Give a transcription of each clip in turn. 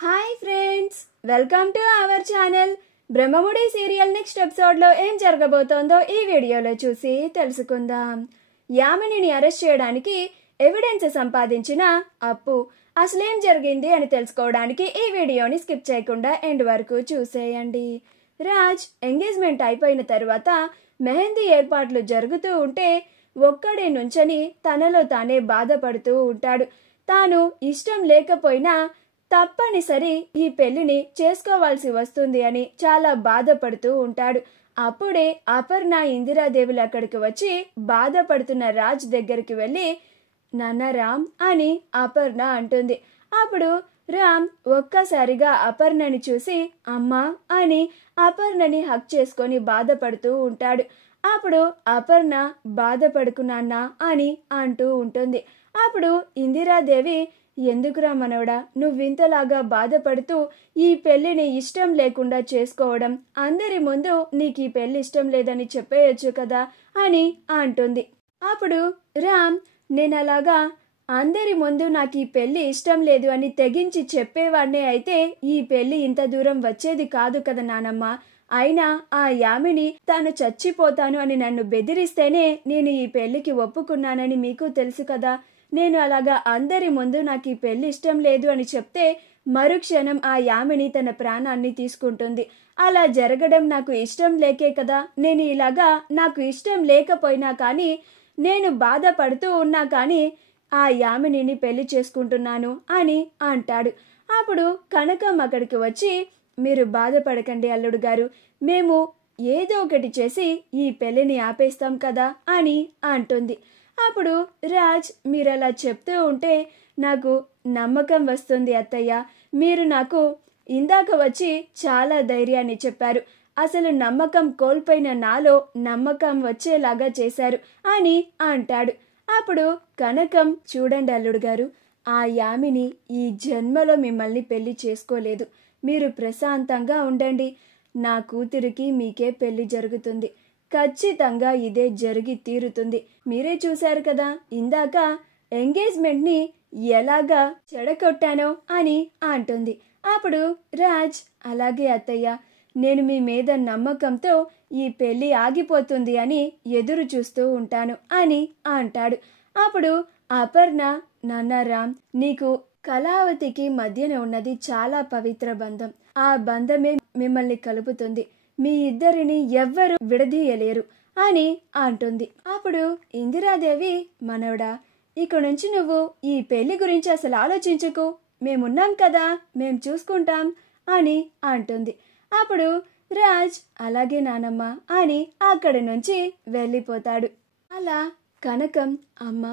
Hi friends, welcome to our channel. Brahmamudi serial next ఎపిసోడ్లో ఏం జరగబోతోందో ఈ వీడియోలో చూసి తెలుసుకుందాం. యామినిని అరెస్ట్ చేయడానికి ఎవిడెన్స్ సంపాదించిన అప్పు అసలేం జరిగింది అని తెలుసుకోవడానికి ఈ వీడియోని స్కిప్ చేయకుండా ఎండ్ వరకు చూసేయండి. రాజ్ ఎంగేజ్మెంట్ అయిపోయిన తర్వాత మెహందీ ఏర్పాట్లు జరుగుతూ ఉంటే ఒక్కడే నుంచని తనలో తానే బాధపడుతూ ఉంటాడు. తాను ఇష్టం లేకపోయినా తప్పనిసరి ఈ పెళ్లిని చేసుకోవాల్సి వస్తుంది అని చాలా బాధపడుతూ ఉంటాడు. అప్పుడే అపర్ణ ఇందిరాదేవులు అక్కడికి వచ్చి బాధపడుతున్న రాజ్ దగ్గరికి వెళ్ళి నాన్న రామ్ అని అపర్ణ అంటుంది. అప్పుడు రామ్ ఒక్కసారిగా అపర్ణని చూసి అమ్మా అని అపర్ణని హక్ చేసుకొని బాధపడుతూ ఉంటాడు. అప్పుడు అపర్ణ బాధపడుకున్నానా అని అంటూ ఉంటుంది. అప్పుడు ఇందిరాదేవి ఎందుకురా మనవడా నువ్వింతలాగా బాధపడుతూ ఈ పెళ్లిని ఇష్టం లేకుండా చేసుకోవడం, అందరి ముందు నీకు ఈ పెళ్లి ఇష్టం లేదని చెప్పేయచ్చు కదా అని అంటుంది. అప్పుడు రామ్ నేనలాగా అందరి ముందు నాకు ఈ పెళ్లి ఇష్టం లేదు అని తెగించి చెప్పేవాడినే అయితే ఈ పెళ్లి ఇంత దూరం వచ్చేది కాదు కదా నానమ్మ. అయినా ఆ యామిని తాను చచ్చిపోతాను అని నన్ను బెదిరిస్తేనే నేను ఈ పెళ్లికి ఒప్పుకున్నానని మీకు తెలుసు కదా. నేను అలాగా అందరి ముందు నాకు ఈ పెళ్లి ఇష్టం లేదు అని చెప్తే మరుక్షణం ఆ యామిని తన ప్రాణాన్ని తీసుకుంటుంది. అలా జరగడం నాకు ఇష్టం లేకే కదా. నేను ఇలాగా నాకు ఇష్టం లేకపోయినా కానీ నేను బాధపడుతూ ఉన్నా కానీ ఆ యామినిని పెళ్లి చేసుకుంటున్నాను అని అంటాడు. అప్పుడు కనకం అక్కడికి వచ్చి మీరు బాధపడకండి అల్లుడు గారు, మేము ఏదో ఒకటి చేసి ఈ పెళ్లిని ఆపేస్తాం కదా అని అంటుంది. అప్పుడు రాజ్ మీరలా చెప్తూ ఉంటే నాకు నమ్మకం వస్తుంది అత్తయ్య. మీరు నాకు ఇందాక వచ్చి చాలా ధైర్యాన్ని చెప్పారు. అసలు నమ్మకం కోల్పోయిన నాలో నమ్మకం వచ్చేలాగా చేశారు అని అంటాడు. అప్పుడు కనకం చూడండి అల్లుడు గారు, ఆ యామిని ఈ జన్మలో మిమ్మల్ని పెళ్లి చేసుకోలేదు. మీరు ప్రశాంతంగా ఉండండి. నా కూతురికి మీకే పెళ్లి జరుగుతుంది. ఖచ్చితంగా ఇదే జరిగి తీరుతుంది. మీరే చూశారు కదా ఇందాక ఎంగేజ్మెంట్ని ఎలాగా చెడగొట్టానో అని అంటుంది. అప్పుడు రాజ్ అలాగే అత్తయ్య, నేను మీ మీద నమ్మకంతో ఈ పెళ్లి ఆగిపోతుంది అని ఎదురు చూస్తూ ఉంటాను అని అంటాడు. అప్పుడు అపర్ణ నాన్న రామ్, నీకు కళావతికి మధ్యన ఉన్నది చాలా పవిత్ర బంధం. ఆ బంధమే మిమ్మల్ని కలుపుతుంది. మీ ఇద్దరిని ఎవ్వరూ విడదీయలేరు అని అంటుంది. అప్పుడు ఇందిరాదేవి మనవడా, ఇక నుంచి నువ్వు ఈ పెళ్లి గురించి అసలు ఆలోచించకు, మేమున్నాం కదా, మేం చూసుకుంటాం అని అంటుంది. అప్పుడు రాజ్ అలాగే నానమ్మ అని అక్కడి నుంచి వెళ్ళిపోతాడు. అలా కనకం అమ్మ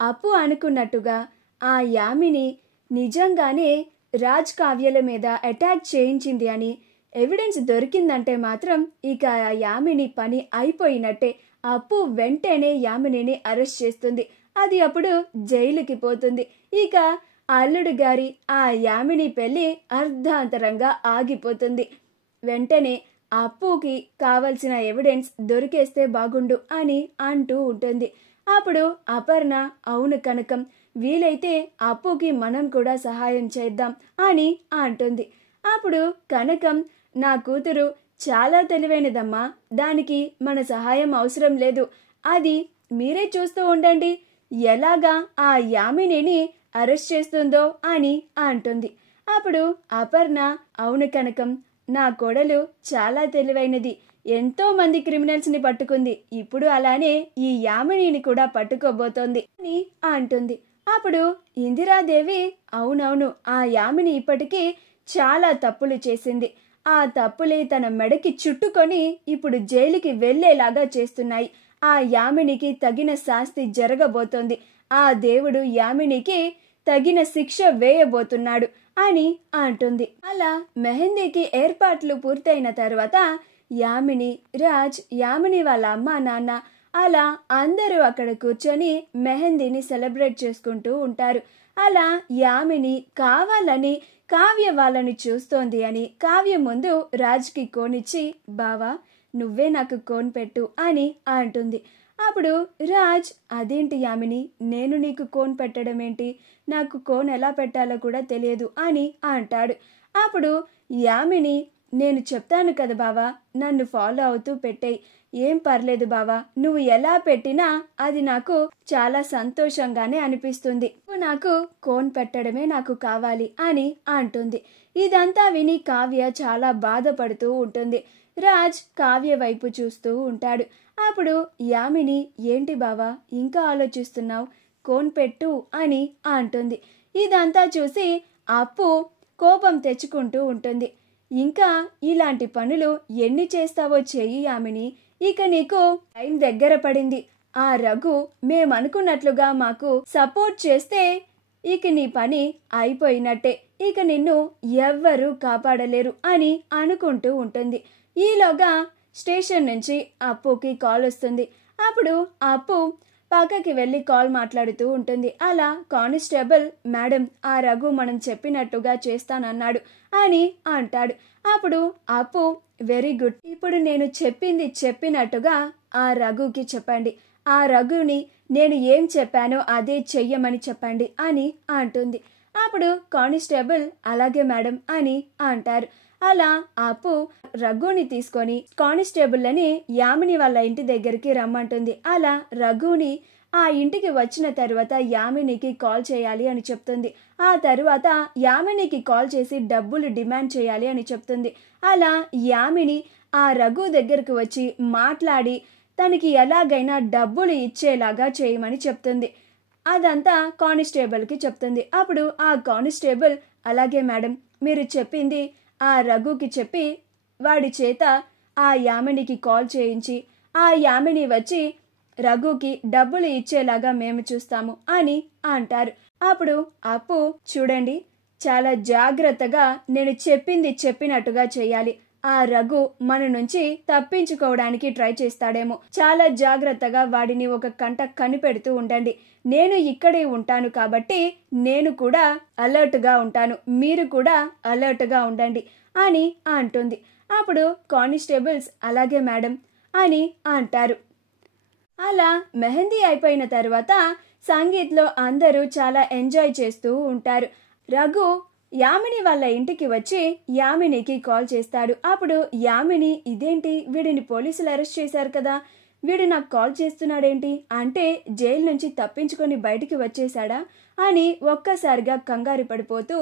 అప్పు అనుకున్నట్టుగా ఆ యామిని నిజంగానే రాజ్ కావ్యల మీద అటాక్ చేయించింది అని ఎవిడెన్స్ దొరికిందంటే మాత్రం ఇక ఆ యామిని పని అయిపోయినట్టే. అప్పు వెంటనే యామినిని అరెస్ట్ చేస్తుంది. అది అప్పుడు జైలుకి పోతుంది. ఇక అల్లుడు గారి ఆ యామిని పెళ్లి అర్ధాంతరంగా ఆగిపోతుంది. వెంటనే అప్పుకి కావలసిన ఎవిడెన్స్ దొరికేస్తే బాగుండు అని అంటూ ఉంటుంది. అప్పుడు అపర్ణ అవును కనకం, వీలైతే అప్పుకి మనం కూడా సహాయం చేద్దాం అని అంటుంది. అప్పుడు కనకం నా కూతురు చాలా తెలివైనదమ్మా, దానికి మన సహాయం అవసరం లేదు. అది మీరే చూస్తూ ఉండండి ఎలాగా ఆ యామినిని అరెస్ట్ చేస్తుందో అని అంటుంది. అప్పుడు అపర్ణ అవును కనకం, నా కోడలు చాలా తెలివైనది, ఎంతో మంది క్రిమినల్స్ని పట్టుకుంది, ఇప్పుడు అలానే ఈ యామినిని కూడా పట్టుకోబోతోంది అని అంటుంది. అప్పుడు ఇందిరాదేవి అవునవును, ఆ యామిని ఇప్పటికీ చాలా తప్పులు చేసింది. ఆ తప్పులే తన మెడకి చుట్టుకొని ఇప్పుడు జైలుకి వెళ్లేలాగా చేస్తున్నాయి. ఆ యామినికి తగిన శాస్తి జరగబోతోంది. ఆ దేవుడు యామినికి తగిన శిక్ష వేయబోతున్నాడు అని అంటుంది. అలా మెహందీకి ఏర్పాట్లు పూర్తయిన తర్వాత యామిని, రాజ్, యామిని వాళ్ళ అమ్మ నాన్న అలా అందరూ అక్కడ కూర్చొని మెహందీని సెలబ్రేట్ చేసుకుంటూ ఉంటారు. అలా యామిని కావాలని కావ్య వాళ్ళని చూస్తోంది అని కావ్య ముందు రాజ్కి కోనిచ్చి బావా నువ్వే నాకు కోన్ పెట్టు అని అంటుంది. అప్పుడు రాజ్, అదేంటి యామిని, నేను నీకు కోన్ పెట్టడం ఏంటి, నాకు కోన్ ఎలా పెట్టాలో కూడా తెలియదు అని అంటాడు. అప్పుడు యామిని, నేను చెప్తాను కదా బావా, నన్ను ఫాలో అవుతూ పెట్టేయి, ఏం పర్లేదు బావా, నువ్వు ఎలా పెట్టినా అది నాకు చాలా సంతోషంగానే అనిపిస్తుంది, నాకు కోన్ పెట్టడమే నాకు కావాలి అని అంటుంది. ఇదంతా విని కావ్య చాలా బాధపడుతూ ఉంటుంది. రాజ్ కావ్య వైపు చూస్తూ ఉంటాడు. అప్పుడు యామిని, ఏంటి బావా ఇంకా ఆలోచిస్తున్నావు, కోన్ పెట్టు అని అంటుంది. ఇదంతా చూసి అప్పు కోపం తెచ్చుకుంటూ ఉంటుంది. ఇంకా ఇలాంటి పనులు ఎన్ని చేస్తావో చెయ్యి యామిని, ఇక నీకు టైం దగ్గర పడింది. ఆ రఘు మేమనుకున్నట్లుగా మాకు సపోర్ట్ చేస్తే ఇక నీ పని అయిపోయినట్టే, ఇక నిన్ను ఎవ్వరూ కాపాడలేరు అని అనుకుంటూ ఉంటుంది. ఈలోగా స్టేషన్ నుంచి అప్పుకి కాల్ వస్తుంది. అప్పుడు అప్పు పక్కకి వెళ్ళి కాల్ మాట్లాడుతూ ఉంటుంది. అలా కానిస్టేబుల్, మేడం, ఆ రఘు మనం చెప్పినట్టుగా చేస్తానన్నాడు అని అంటాడు. అప్పుడు అప్పు, వెరీ గుడ్, ఇప్పుడు నేను చెప్పింది చెప్పినట్టుగా ఆ రఘుకి చెప్పండి, ఆ రఘుని నేను ఏం చెప్పానో అదే చెయ్యమని చెప్పండి అని అంటుంది. అప్పుడు కానిస్టేబుల్, అలాగే మేడం అని అంటారు. అలా అప్పు రఘుని తీసుకొని కానిస్టేబుల్ని యామిని వాళ్ళ ఇంటి దగ్గరికి రమ్మంటుంది. అలా రఘుని ఆ ఇంటికి వచ్చిన తర్వాత యామినికి కాల్ చేయాలి అని చెప్తుంది. ఆ తరువాత యామినికి కాల్ చేసి డబ్బులు డిమాండ్ చేయాలి అని చెప్తుంది. అలా యామిని ఆ రఘు దగ్గరకు వచ్చి మాట్లాడి తనకి ఎలాగైనా డబ్బులు ఇచ్చేలాగా చేయమని చెప్తుంది. అదంతా కానిస్టేబుల్కి చెప్తుంది. అప్పుడు ఆ కానిస్టేబుల్, అలాగే మేడం, మీరు చెప్పింది ఆ రఘుకి చెప్పి వాడి చేత ఆ యామినికి కాల్ చేయించి ఆ యామిని వచ్చి రఘుకి డబ్బులు ఇచ్చేలాగా మేము చూస్తాము అని అంటారు. అప్పుడు అప్పు, చూడండి, చాలా జాగ్రత్తగా నేను చెప్పింది చెప్పినట్టుగా చేయాలి, ఆ రఘు మన నుంచి తప్పించుకోవడానికి ట్రై చేస్తాడేమో, చాలా జాగ్రత్తగా వాడిని ఒక కంట కనిపెడుతూ ఉండండి, నేను ఇక్కడే ఉంటాను కాబట్టి నేను కూడా అలర్ట్గా ఉంటాను, మీరు కూడా అలర్ట్గా ఉండండి అని అంటుంది. అప్పుడు కానిస్టేబుల్స్, అలాగే మేడం అని అంటారు. అలా మెహందీ అయిపోయిన తర్వాత సంగీత్లో అందరూ చాలా ఎంజాయ్ చేస్తూ ఉంటారు. రఘు యామిని వాళ్ళ ఇంటికి వచ్చి యామినికి కాల్ చేస్తాడు. అప్పుడు యామిని, ఇదేంటి, వీడిని పోలీసులు అరెస్ట్ చేశారు కదా, వీడు నాకు కాల్ చేస్తున్నాడేంటి, అంటే జైలు నుంచి తప్పించుకొని బయటికి వచ్చేశాడా అని ఒక్కసారిగా కంగారు పడిపోతూ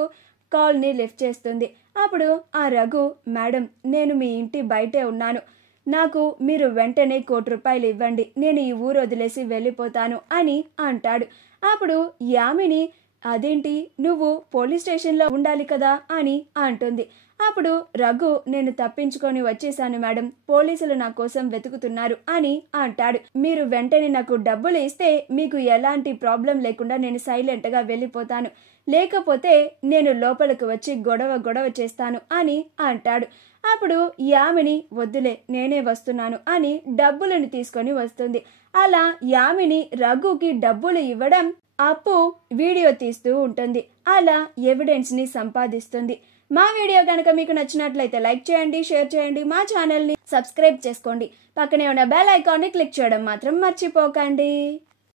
కాల్ని లిఫ్ట్ చేస్తుంది. అప్పుడు ఆ రఘు, మేడం, నేను మీ ఇంటి బయటే ఉన్నాను, నాకు మీరు వెంటనే ₹1,00,00,000 ఇవ్వండి, నేను ఈ ఊరు వదిలేసి వెళ్ళిపోతాను అని అంటాడు. అప్పుడు యామిని, అదేంటి, నువ్వు పోలీస్ స్టేషన్లో ఉండాలి కదా అని అంటుంది. అప్పుడు రఘు, నేను తప్పించుకొని వచ్చేసాను మేడం, పోలీసులు నా కోసం వెతుకుతున్నారు అని అంటాడు. మీరు వెంటనే నాకు డబ్బులు ఇస్తే మీకు ఎలాంటి ప్రాబ్లం లేకుండా నేను సైలెంట్గా వెళ్ళిపోతాను, లేకపోతే నేను లోపలికి వచ్చి గొడవ చేస్తాను అని అంటాడు. అప్పుడు యామిని, వద్దులే, నేనే వస్తున్నాను అని డబ్బులను తీసుకొని వస్తుంది. అలా యామిని రఘుకి డబ్బులు ఇవ్వడం అప్పు వీడియో తీస్తూ ఉంటుంది. అలా ఎవిడెన్స్ని సంపాదిస్తుంది. మా వీడియో కనుక మీకు నచ్చినట్లయితే లైక్ చేయండి, షేర్ చేయండి, మా ఛానల్ని సబ్స్క్రైబ్ చేసుకోండి, పక్కనే ఉన్న బెల్ ఐకాన్ని క్లిక్ చేయడం మాత్రం మర్చిపోకండి.